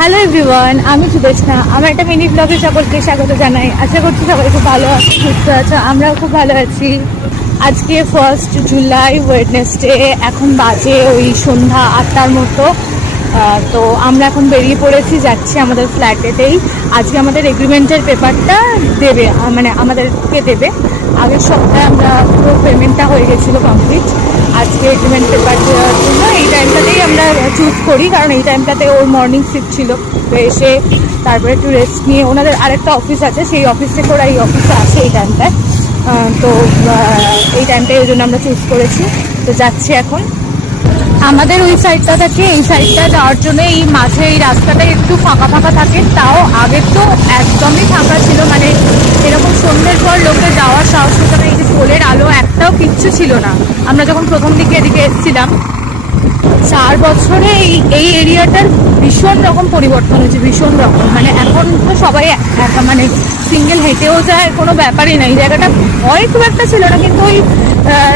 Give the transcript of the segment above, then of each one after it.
Hello everyone, আমি সুদেশনা। আমার একটা মিনি ব্লগে সকলকে স্বাগত জানাই। আশা করছি সবাই খুব ভালো আছে, সুস্থ আছে। আমরাও খুব ভালো আছি। আজকে 1 জুলাই ওয়েডনেসডে, এখন বাজে ওই সন্ধ্যা 8টার মতো। তো আমরা এখন বেরিয়ে পড়েছি, যাচ্ছি আমাদের ফ্ল্যাটেতেই। আজকে আমাদের এগ্রিমেন্টের পেপারটা দেবে, মানে আমাদেরকে দেবে। আগের সপ্তাহে আমরা পুরো পেমেন্টটা হয়ে গেছিলো কমপ্লিট। আজকে এগ্রিমেন্ট পেপার দেওয়ার জন্য এই টাইমটাতেই আমরা চুজ করি, কারণ এই টাইমটাতে ওর মর্নিং শিফট ছিল। তো এসে তারপরে একটু রেস্ট নিয়ে, ওনাদের আরেকটা অফিস আছে, সেই অফিস থেকে ওরা এই অফিসে আসে এই টাইমটায়। তো এই টাইমটাই ওই জন্য আমরা চুজ করেছি। তো যাচ্ছি এখন। আমাদের ওই সাইডটা থেকে এই সাইডটা যাওয়ার জন্য এই মাঝে এই রাস্তাটা একটু ফাঁকা ফাঁকা থাকে, তাও আগের তো একদমই ফাঁকা ছিল। মানে এরকম সন্ধ্যের পর লোকে যাওয়ার সাহস হতো না। এই যে পোলের আলো একটাও কিচ্ছু ছিল না আমরা যখন প্রথম দিকে এদিকে এসেছিলাম। 4 বছরে এই এরিয়াটার ভীষণ রকম পরিবর্তন হয়েছে, ভীষণ রকম। মানে এখন তো সবাই মানে সিঙ্গেল হেঁটেও যায়, কোনো ব্যাপারই না। এই জায়গাটা ভয় খুব একটা ছিল না, কিন্তু ওই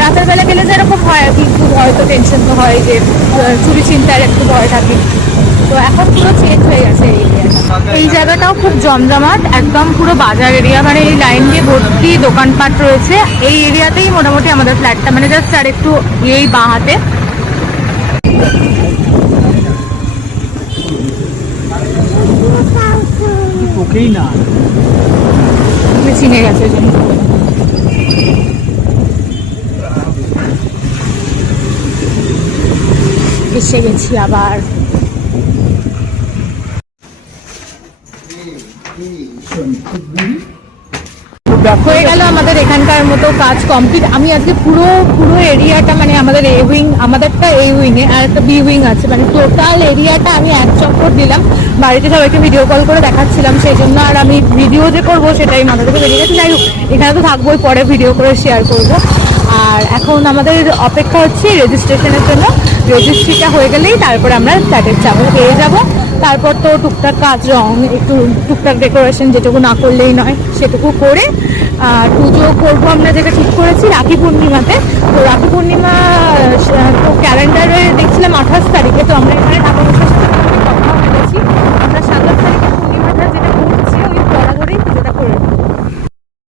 রাতের বেলা গেলে যেরকম হয় আর কি, একটু হয়তো টেনশন তো হয় যে চুরি চিন্তার একটু ভয় থাকে। তো এখন পুরো চেঞ্জ হয়ে গেছে এই এরিয়াটা। এই জায়গাটাও খুব জমজমাট, একদম পুরো বাজার এরিয়া। মানে এই লাইন দিয়ে ভর্তি দোকানপাট রয়েছে। এই এরিয়াতেই মোটামুটি আমাদের ফ্ল্যাটটা, মানে জাস্ট আর একটু এই বাঁ হাতে। চিনে গেছে এসে গেছি আবার। হয়ে গেল আমাদের এখানকার মতো কাজ কমপ্লিট। আমি আজকে পুরো এরিয়াটা, মানে আমাদের এ উইং, আমাদেরটা এই উইংয়ে আর একটা বি উইং আছে, মানে টোটাল এরিয়াটা আমি এক চক্কর দিলাম। বাড়িতে সবাইকে ভিডিও কল করে দেখাচ্ছিলাম, সেই জন্য আর আমি ভিডিও যে করবো সেটাই মাথা থেকে বেরিয়ে গেছে। যাই হোক, এখানে তো থাকবোই, পরে ভিডিও করে শেয়ার করবো। আর এখন আমাদের অপেক্ষা হচ্ছে রেজিস্ট্রেশনের জন্য। রেজিস্ট্রিটা হয়ে গেলেই তারপর আমরা ফ্ল্যাটের চাবি পেয়ে যাবো। তারপর তো টুকটাক কাজ, রং, একটু টুকটাক ডেকোরেশন যেটুকু না করলেই নয় সেটুকু করে পুজো করবো আমরা, যেটা ঠিক করেছি রাখি পূর্ণিমাতে। তো রাখি পূর্ণিমা তো